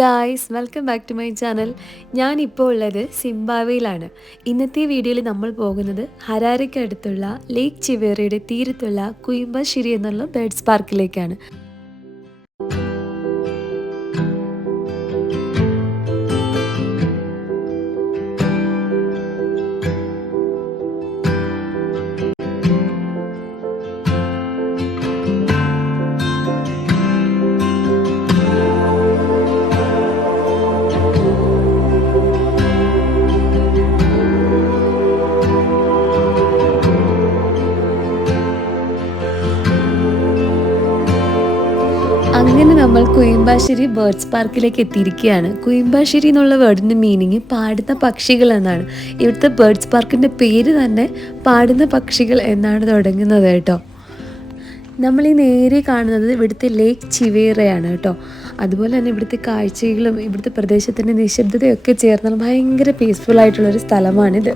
Guys, welcome back to my channel. ഞാനിപ്പോൾ ഉള്ളത് സിംബാബ്വേയിലാണ്. ഇന്നത്തെ വീഡിയോയിൽ നമ്മൾ പോകുന്നത് ഹരാരയ്ക്ക് അടുത്തുള്ള ലേക്ക് ചിവേറയുടെ തീരത്തുള്ള കുയിംബാശിരി എന്നുള്ള ബേർഡ്സ് പാർക്കിലേക്കാണ്. അങ്ങനെ നമ്മൾ കുയിംബാശിരി ബേർഡ്സ് പാർക്കിലേക്ക് എത്തിയിരിക്കുകയാണ്. കുയിംബാശിരി എന്നുള്ള വേർഡിൻ്റെ മീനിങ് പാടുന്ന പക്ഷികൾ എന്നാണ്. ഇവിടുത്തെ ബേർഡ്സ് പാർക്കിൻ്റെ പേര് തന്നെ പാടുന്ന പക്ഷികൾ എന്നാണ് തുടങ്ങുന്നത് കേട്ടോ. നമ്മൾ ഈ നേരെ കാണുന്നത് ഇവിടുത്തെ ലേക്ക് ചിവേറയാണ് കേട്ടോ. അതുപോലെ തന്നെ ഇവിടുത്തെ കാഴ്ചകളും ഇവിടുത്തെ പ്രദേശത്തിൻ്റെ നിശബ്ദതയൊക്കെ ചേർന്നാൽ ഭയങ്കര പീസ്ഫുൾ ആയിട്ടുള്ളൊരു സ്ഥലമാണിത്.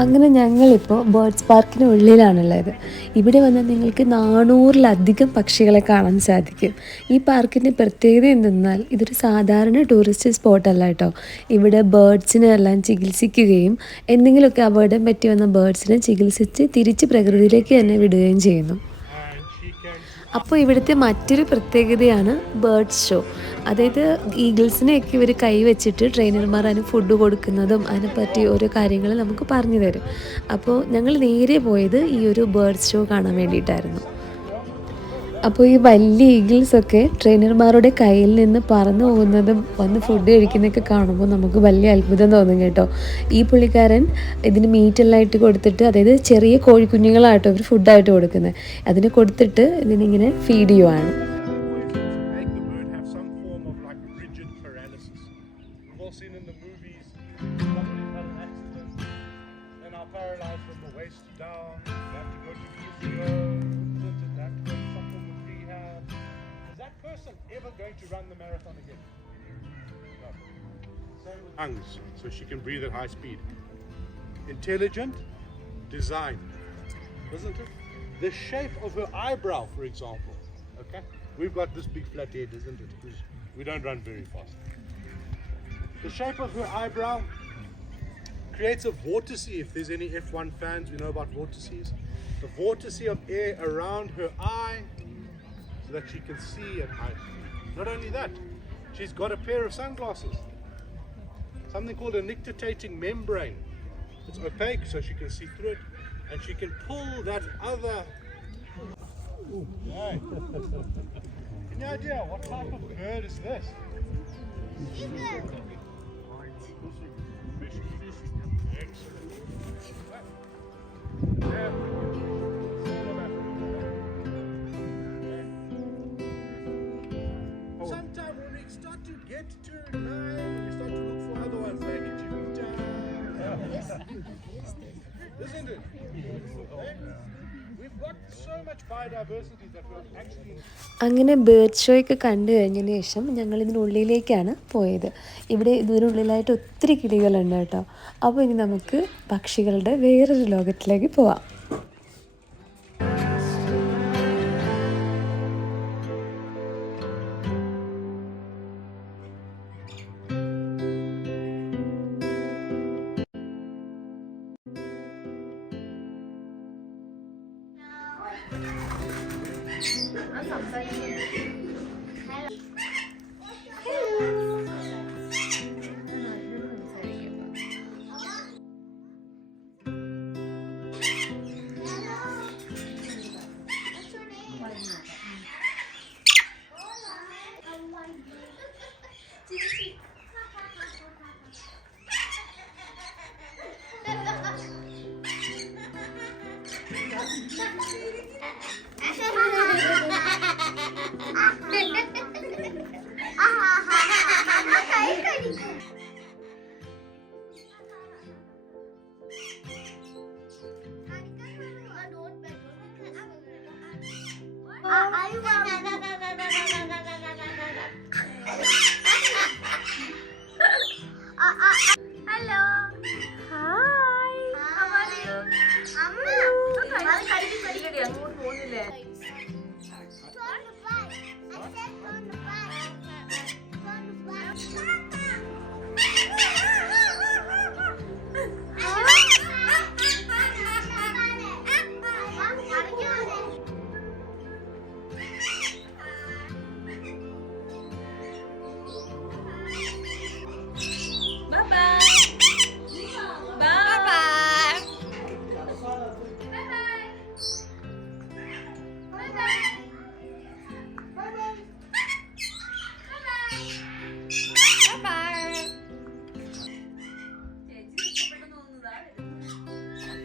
അങ്ങനെ ഞങ്ങളിപ്പോൾ ബേർഡ്സ് പാർക്കിന് ഉള്ളിലാണുള്ളത്. ഇവിടെ വന്നാൽ നിങ്ങൾക്ക് 400-ലധികം പക്ഷികളെ കാണാൻ സാധിക്കും. ഈ പാർക്കിൻ്റെ പ്രത്യേകത എന്തെന്നാൽ ഇതൊരു സാധാരണ ടൂറിസ്റ്റ് സ്പോട്ടല്ല കേട്ടോ. ഇവിടെ ബേർഡ്സിനെ എല്ലാം ചികിത്സിക്കുകയും എന്തെങ്കിലുമൊക്കെ അപകടം പറ്റി വന്ന ബേർഡ്സിനെ ചികിത്സിച്ച് തിരിച്ച് പ്രകൃതിയിലേക്ക് തന്നെ വിടുകയും ചെയ്യുന്നു. അപ്പോൾ ഇവിടുത്തെ മറ്റൊരു പ്രത്യേകതയാണ് ബേർഡ്സ് ഷോ. അതായത് ഈഗിൾസിനെയൊക്കെ ഇവർ കൈവച്ചിട്ട് ട്രെയിനർമാർ അതിന് ഫുഡ് കൊടുക്കുന്നതും അതിനെപ്പറ്റി ഓരോ കാര്യങ്ങൾ നമുക്ക് പറഞ്ഞു തരും. അപ്പോൾ ഞങ്ങൾ നേരെ പോയത് ഈ ഒരു ബേർഡ്സ് ഷോ കാണാൻ വേണ്ടിയിട്ടായിരുന്നു. അപ്പോൾ ഈ വലിയ ഈഗിൾസൊക്കെ ട്രെയിനർമാരുടെ കയ്യിൽ നിന്ന് പറന്നു പോകുന്നതും വന്ന് ഫുഡ് കഴിക്കുന്നതൊക്കെ കാണുമ്പോൾ നമുക്ക് വലിയ അത്ഭുതം തോന്നും കേട്ടോ. ഈ പുള്ളിക്കാരൻ ഇതിന് മീറ്റെല്ലാം ഇട്ട് കൊടുത്തിട്ട്, അതായത് ചെറിയ കോഴിക്കുഞ്ഞുങ്ങളായിട്ടോ ഇവർ ഫുഡായിട്ട് കൊടുക്കുന്നത്, അതിന് കൊടുത്തിട്ട് ഇതിനിങ്ങനെ ഫീഡ് ചെയ്യുവാണ്. Ever going to run the marathon again? No. Lungs, so she can breathe at high speed. Intelligent design, isn't it? The shape of her eyebrow, for example. Okay, we've got this big flat head, isn't it? Because we don't run very fast. The shape of her eyebrow creates a vortice. If there's any F1 fans, we know about vortices. The vortice of air around her eye, so that she can see at high speed. Not only that, she's got a pair of sunglasses, something called a nictitating membrane. It's opaque so she can see through it, and she can pull that other. Hey. Any idea what type of bird is this? Sometimes when we start to get too naive, we start to look for other ones like a Jupiter. Isn't it? We've got so much biodiversity that we're actually. അങ്ങനെ bird ഷോയൊക്കെ കണ്ടു കഴിഞ്ഞതിന് ശേഷം ഞങ്ങൾ ഇതിനുള്ളിലേക്കാണ് പോയത്. ഇവിടെ ഇതിനുള്ളിലായിട്ട് ഒത്തിരി കിളികളുണ്ട് കേട്ടോ. അപ്പോൾ ഇനി നമുക്ക് പക്ഷികളുടെ വേറൊരു ലോകത്തിലേക്ക് പോവാം.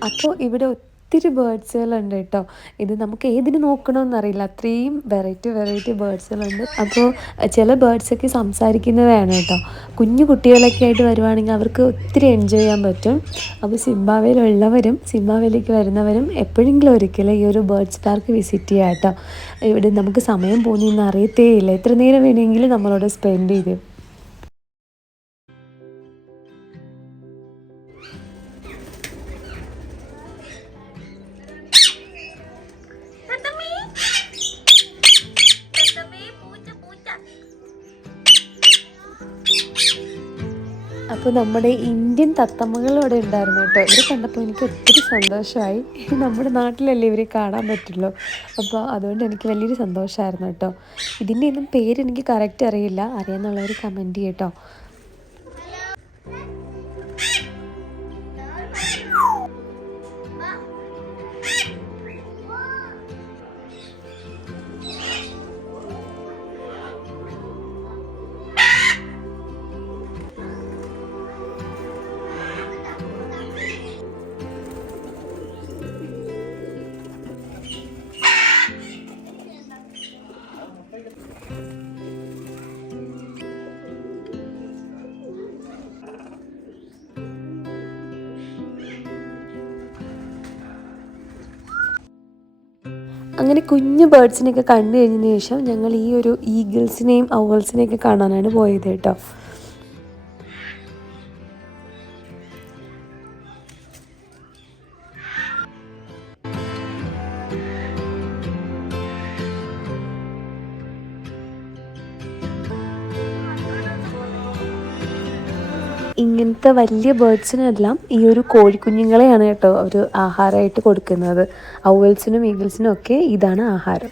അപ്പോൾ ഇവിടെ ഒത്തിരി ബേർഡ്സുകളുണ്ട് കേട്ടോ. ഇത് നമുക്ക് ഏതിന് നോക്കണമെന്നറിയില്ല, അത്രയും വെറൈറ്റി ബേർഡ്സുകളുണ്ട്. അപ്പോൾ ചില ബേർഡ്സൊക്കെ സംസാരിക്കുന്നതാണ് കേട്ടോ. കുഞ്ഞു കുട്ടികളൊക്കെ ആയിട്ട് വരുവാണെങ്കിൽ അവർക്ക് ഒത്തിരി എൻജോയ് ചെയ്യാൻ പറ്റും. അപ്പോൾ സിംബാബ്വേയിലുള്ളവരും സിംബാബ്വേയിലേക്ക് വരുന്നവരും എപ്പോഴെങ്കിലും ഒരിക്കലും ഈ ഒരു ബേർഡ്സ് പാർക്ക് വിസിറ്റ് ചെയ്യുക കേട്ടോ. ഇവിടെ നമുക്ക് സമയം പോകുന്നതെന്ന് അറിയത്തേ ഇല്ല. എത്ര നേരം വേണമെങ്കിലും നമ്മളോട് സ്പെൻഡ് ചെയ്ത്. അപ്പോൾ നമ്മുടെ ഇന്ത്യൻ തത്തമ്മകൾ ഇവിടെ ഉണ്ടായിരുന്നു കേട്ടോ. ഇവരെ കണ്ടപ്പോൾ എനിക്ക് ഒത്തിരി സന്തോഷമായി. നമ്മുടെ നാട്ടിലല്ലേ ഇവരെ കാണാൻ പറ്റുള്ളൂ. അപ്പോൾ അതുകൊണ്ട് എനിക്ക് വലിയൊരു സന്തോഷമായിരുന്നു കേട്ടോ. ഇതിൻ്റെ ഒന്നും പേര് എനിക്ക് കറക്റ്റ് അറിയില്ല, അറിയാമെന്നുള്ളവർ കമൻറ്റ് ചെയ്യട്ടോ. അങ്ങനെ കുഞ്ഞു ബേർഡ്സിനെയൊക്കെ കണ്ടു കഴിഞ്ഞതിന് ശേഷം ഞങ്ങൾ ഈ ഒരു ഈഗിൾസിനെയും ഔൾസിനെയൊക്കെ കാണാനാണ് പോയത് കേട്ടോ. ഇങ്ങനത്തെ വലിയ ബേർഡ്സിനെല്ലാം ഈ ഒരു കോഴിക്കുഞ്ഞുങ്ങളെയാണ് കേട്ടോ അവർ ആഹാരമായിട്ട് കൊടുക്കുന്നത്. ഔൾസിനും ഈഗിൾസിനും ഒക്കെ ഇതാണ് ആഹാരം.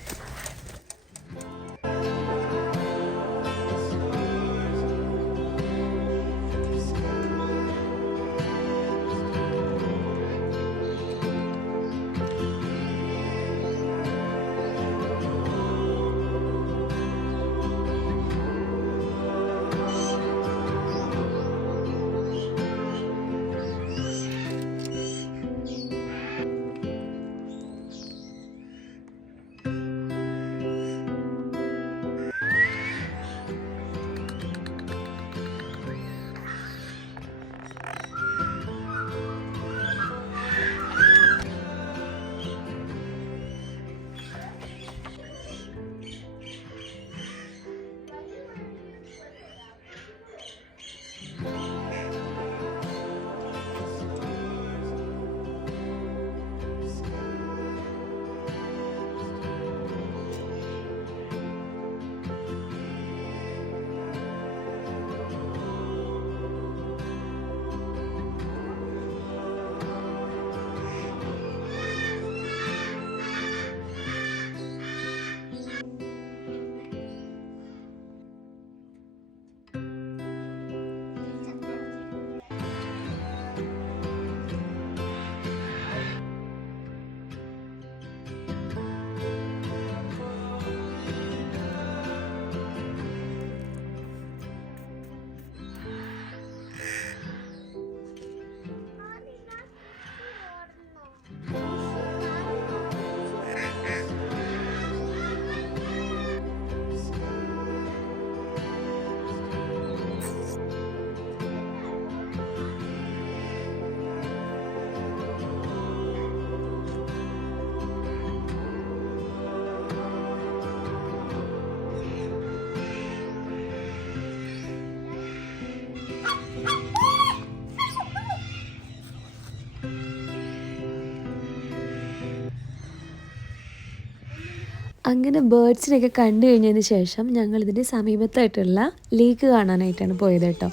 അങ്ങനെ ബേർഡ്സിനെയൊക്കെ കണ്ടു കഴിഞ്ഞതിന് ശേഷം ഞങ്ങൾ ഇതിൻ്റെ സമീപത്തായിട്ടുള്ള ലേക്ക് കാണാനായിട്ടാണ് പോയത് കേട്ടോ.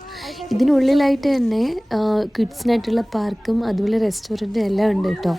ഇതിനുള്ളിലായിട്ട് തന്നെ കിഡ്സിനായിട്ടുള്ള പാർക്കും അതുപോലെ റെസ്റ്റോറൻറ്റും എല്ലാം ഉണ്ട് കേട്ടോ.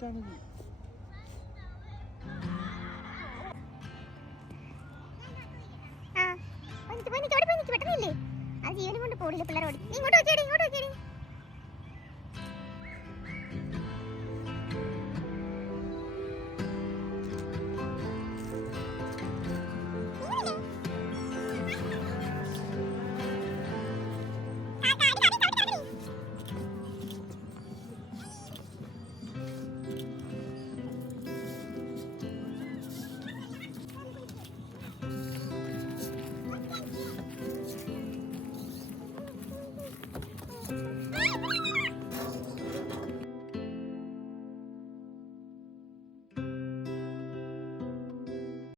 തെറ്റാണിത്. ആ പോയി നിക്ക് പെട്ടെന്നില്ലേ അത് ജീവനും കൊണ്ട് പോടില്ല പിള്ളേരോട്. ഇങ്ങോട്ട് നോക്കിയടി